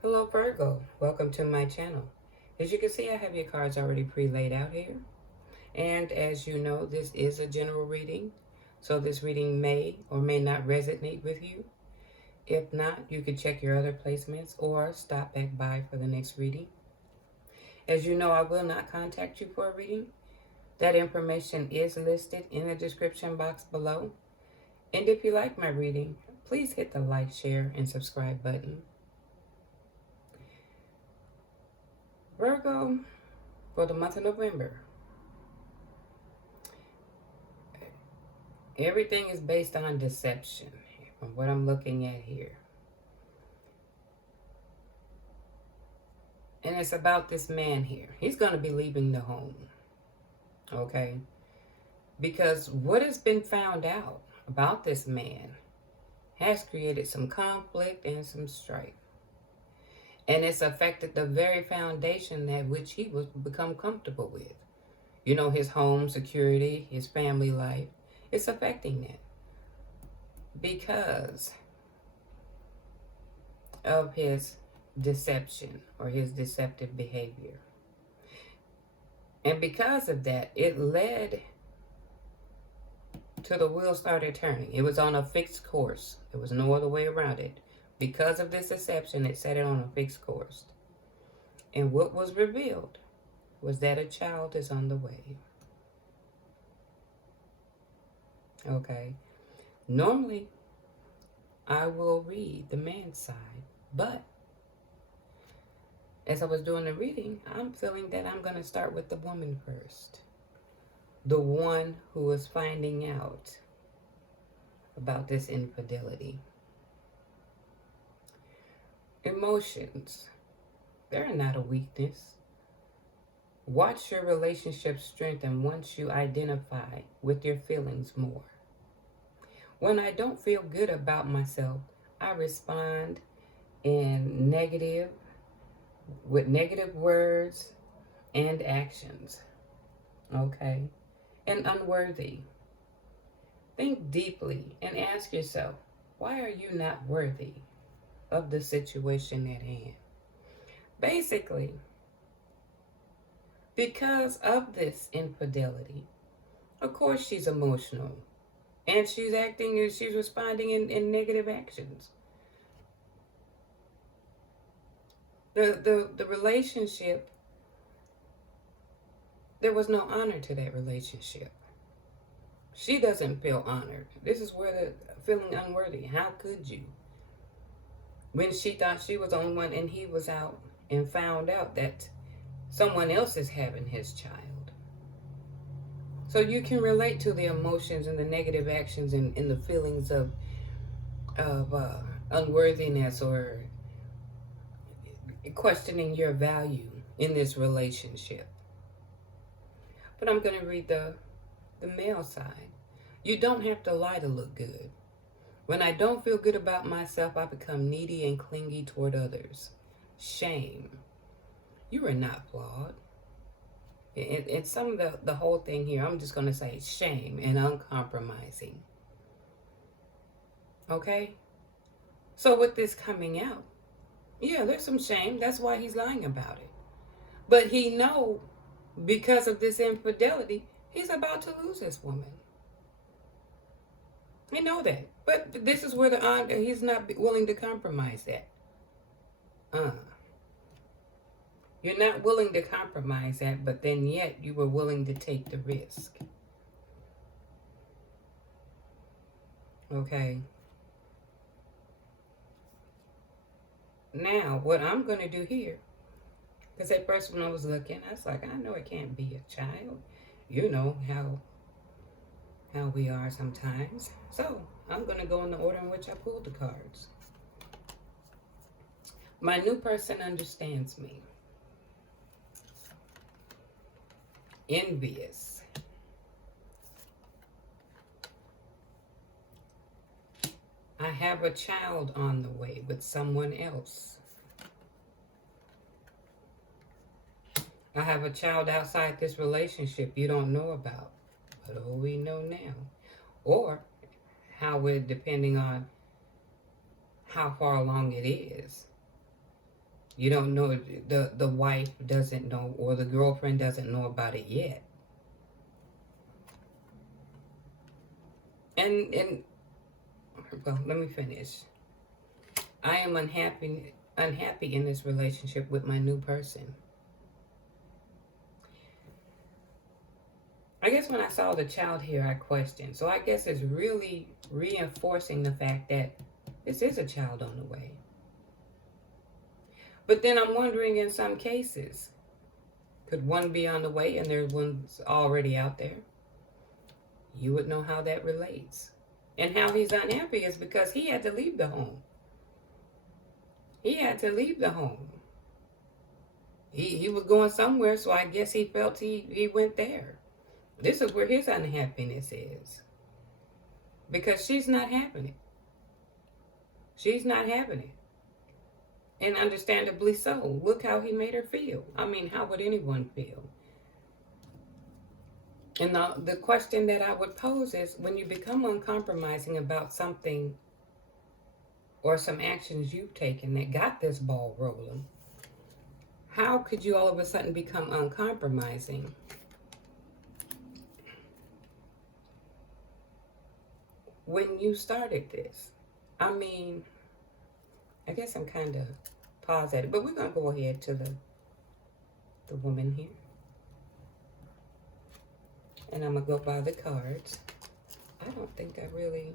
Hello Virgo, welcome to my channel. As you can see, I have your cards already pre-laid out here. And as you know, this is a general reading. So this reading may or may not resonate with you. If not, you can check your other placements or stop back by for the next reading. As you know, I will not contact you for a reading. That information is listed in the description box below. And if you like my reading, please hit the like, share, and subscribe button. Virgo, for the month of November, everything is based on deception from what I'm looking at here. And it's about this man here. He's going to be leaving the home. Okay? Because what has been found out about this man has created some conflict and some strife. And it's affected the very foundation that which he was become comfortable with. You know, his home security, his family life. It's affecting that. Because of his deception or his deceptive behavior. And because of that, it led to the wheel started turning. It was on a fixed course. There was no other way around it. Because of this deception, it set it on a fixed course. And what was revealed was that a child is on the way. Okay. Normally, I will read the man's side, but as I was doing the reading, I'm feeling that I'm going to start with the woman first. The one who is finding out about this infidelity. Emotions, they're not a weakness. Watch your relationship strengthen once you identify with your feelings more. When I don't feel good about myself, I respond with negative words and actions. Okay? And unworthy. Think deeply and ask yourself, why are you not worthy of the situation at hand? Basically, because of this infidelity, of course she's emotional. And she's responding in negative actions. The relationship, there was no honor to that relationship. She doesn't feel honored. This is where the feeling unworthy. How could you? When she thought she was the only one and he was out and found out that someone else is having his child. So you can relate to the emotions and the negative actions and the feelings of unworthiness or questioning your value in this relationship. But I'm going to read the male side. You don't have to lie to look good. When I don't feel good about myself, I become needy and clingy toward others. Shame. You are not flawed. It's some of the whole thing here. I'm just going to say shame and uncompromising. Okay? So with this coming out, yeah, there's some shame. That's why he's lying about it. But he know because of this infidelity, he's about to lose this woman. He know that. But this is where he's not willing to compromise that. You're not willing to compromise that, but then yet you were willing to take the risk. Okay. Now, what I'm going to do here, because at first when I was looking, I was like, I know it can't be a child. You know how we are sometimes. So, I'm going to go in the order in which I pulled the cards. My new person understands me. Envious. I have a child on the way with someone else. I have a child outside this relationship you don't know about. But oh, we know now. Or how depending on how far along it is. You don't know, the wife doesn't know, or the girlfriend doesn't know about it yet. And well, let me finish. I am unhappy in this relationship with my new person. I guess when I saw the child here, I questioned. So I guess it's really reinforcing the fact that this is a child on the way. But then I'm wondering, in some cases, could one be on the way and there's one's already out there? You would know how that relates. And how he's unhappy is because he had to leave the home. He had to leave the home. He was going somewhere, so I guess he felt he went there. This is where his unhappiness is. Because she's not having it. She's not having it. And understandably so. Look how he made her feel. I mean, how would anyone feel? And the question that I would pose is, when you become uncompromising about something or some actions you've taken that got this ball rolling, how could you all of a sudden become uncompromising when you started this? I mean, I guess I'm kind of paused at it, but we're going to go ahead to the woman here. And I'm going to go by the cards. I don't think I really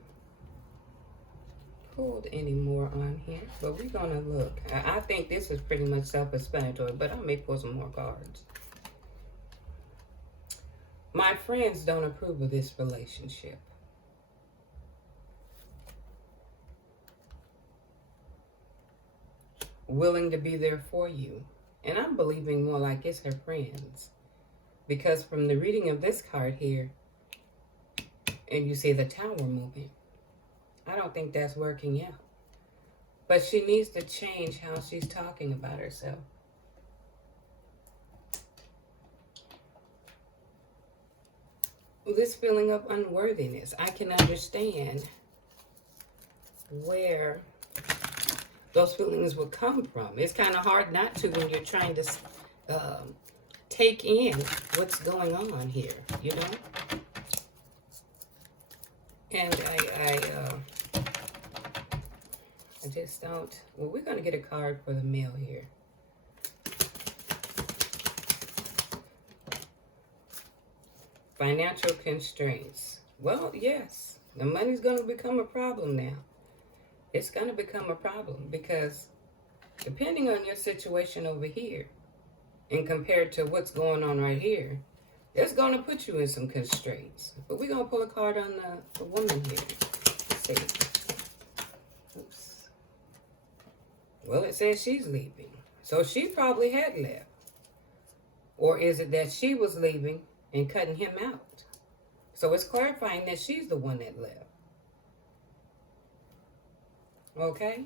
pulled any more on here, but we're going to look. I think this is pretty much self-explanatory, but I may pull some more cards. My friends don't approve of this relationship. Willing to be there for you. And I'm believing more like it's her friends. Because from the reading of this card here, and you see the tower moving, I don't think that's working out. But she needs to change how she's talking about herself. This feeling of unworthiness, I can understand where those feelings would come from. It's kind of hard not to when you're trying to take in what's going on here, you know? And I just don't... Well, we're going to get a card for the male here. Financial constraints. Well, yes, the money's going to become a problem now. It's going to become a problem because depending on your situation over here and compared to what's going on right here, it's going to put you in some constraints. But we're going to pull a card on the woman here. Let's see. Oops. Well, it says she's leaving. So she probably had left. Or is it that she was leaving and cutting him out? So it's clarifying that she's the one that left. Okay?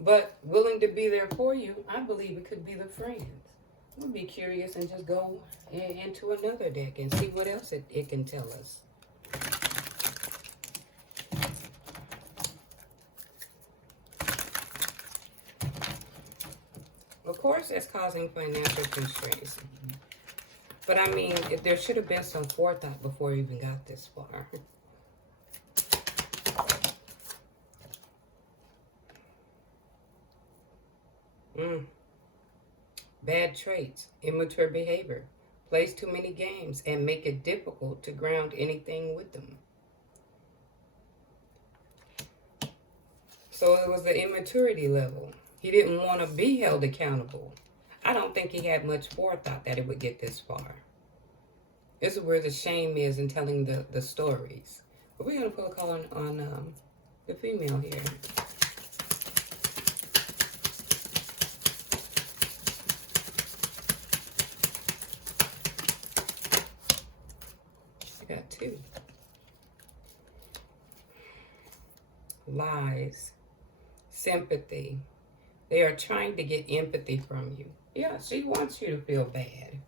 But willing to be there for you, I believe it could be the friends. We'll be curious and just go into another deck and see what else it can tell us. Of course, it's causing financial constraints. But I mean, there should have been some forethought before you even got this far. Bad traits, immature behavior, plays too many games, and make it difficult to ground anything with them. So it was the immaturity level. He didn't want to be held accountable. I don't think he had much forethought that it would get this far. This is where the shame is in telling the stories. But we're going to put a call on the female here. Got two. Lies. Sympathy. They are trying to get empathy from you. Yeah, she wants you to feel bad.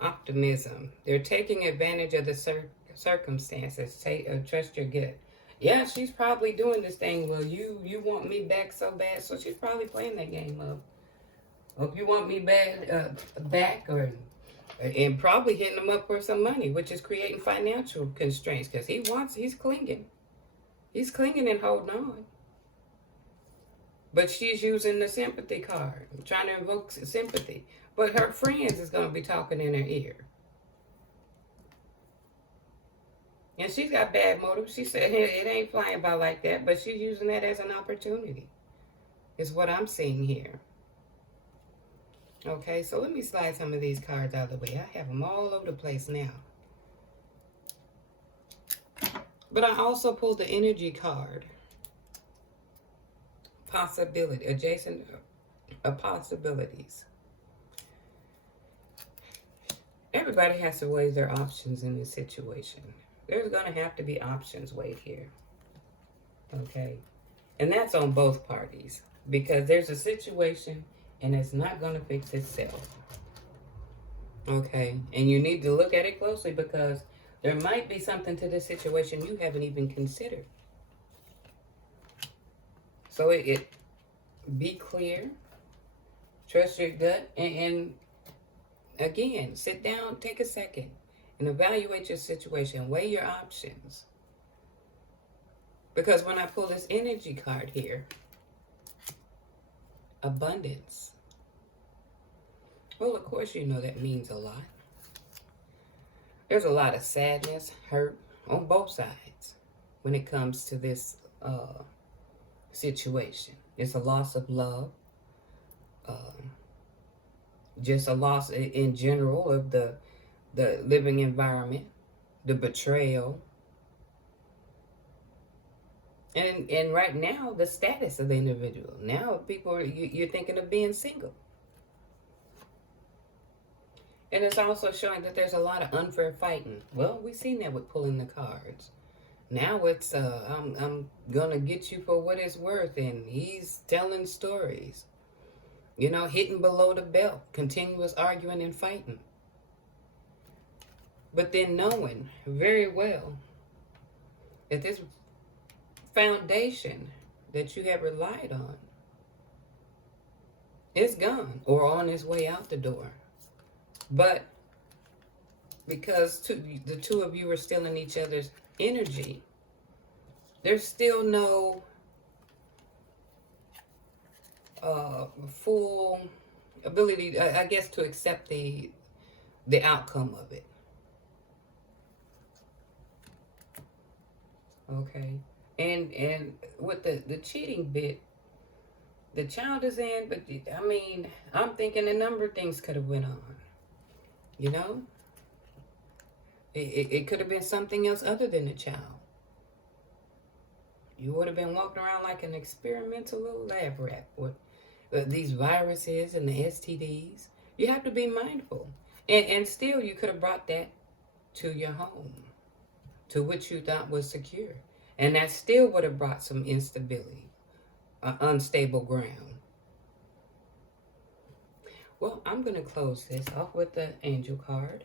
Optimism. They're taking advantage of the circumstances. Trust your gut. Yeah, she's probably doing this thing. Well, you want me back so bad, so she's probably playing that game of, hope you want me back, or and probably hitting him up for some money, which is creating financial constraints because he's clinging and holding on. But she's using the sympathy card, trying to invoke sympathy. But her friends is going to be talking in her ear. And she's got bad motives. She said it ain't flying by like that, but she's using that as an opportunity, is what I'm seeing here. Okay, so let me slide some of these cards out of the way. I have them all over the place now. But I also pulled the energy card. Possibility, adjacent possibilities. Everybody has to weigh their options in this situation. There's going to have to be options weighed here. Okay? And that's on both parties. Because there's a situation and it's not going to fix itself. Okay? And you need to look at it closely because there might be something to this situation you haven't even considered. So be clear. Trust your gut. And again, sit down, take a second, and evaluate your situation. Weigh your options. Because when I pull this energy card here, abundance. Well, of course, you know that means a lot. There's a lot of sadness, hurt on both sides when it comes to this situation. It's a loss of love. Just a loss in general of the living environment, the betrayal, and right now the status of the individual. Now people you're thinking of being single, and it's also showing that there's a lot of unfair fighting. Well, we've seen that with pulling the cards. Now it's I'm gonna get you for what it's worth, and he's telling stories. You know, hitting below the belt, continuous arguing and fighting. But then knowing very well that this foundation that you have relied on is gone or on its way out the door. But because the two of you are still in each other's energy, there's still no full ability, I guess, to accept the outcome of it. Okay, and with the cheating bit, the child is in, but I mean, I'm thinking a number of things could have went on. You know, it could have been something else other than the child. You would have been walking around like an experimental little lab rat with these viruses and the STDs. You have to be mindful. And still, you could have brought that to your home, to which you thought was secure. And that still would have brought some instability, unstable ground. Well, I'm going to close this off with the angel card.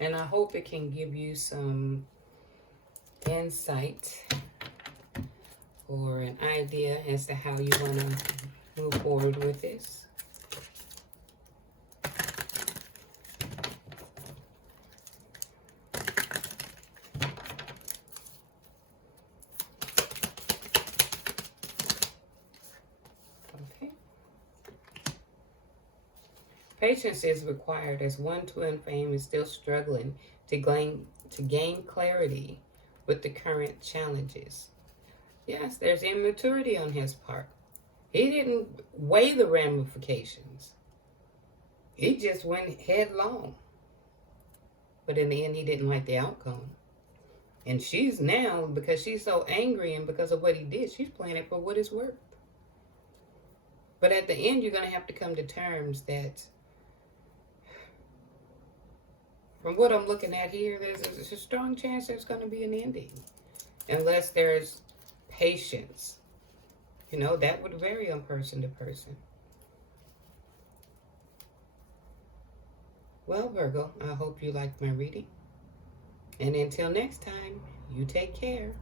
And I hope it can give you some insight or an idea as to how you want to move forward with this. Okay. Patience is required as one twin flame is still struggling to gain clarity with the current challenges. Yes, there's immaturity on his part. He didn't weigh the ramifications. He just went headlong. But in the end, he didn't like the outcome. And she's now, because she's so angry and because of what he did, she's playing it for what it's worth. But at the end, you're going to have to come to terms that, from what I'm looking at here, there's a strong chance there's going to be an ending. Unless there's patience. You know, that would vary on person to person. Well, Virgo, I hope you liked my reading. And until next time, you take care.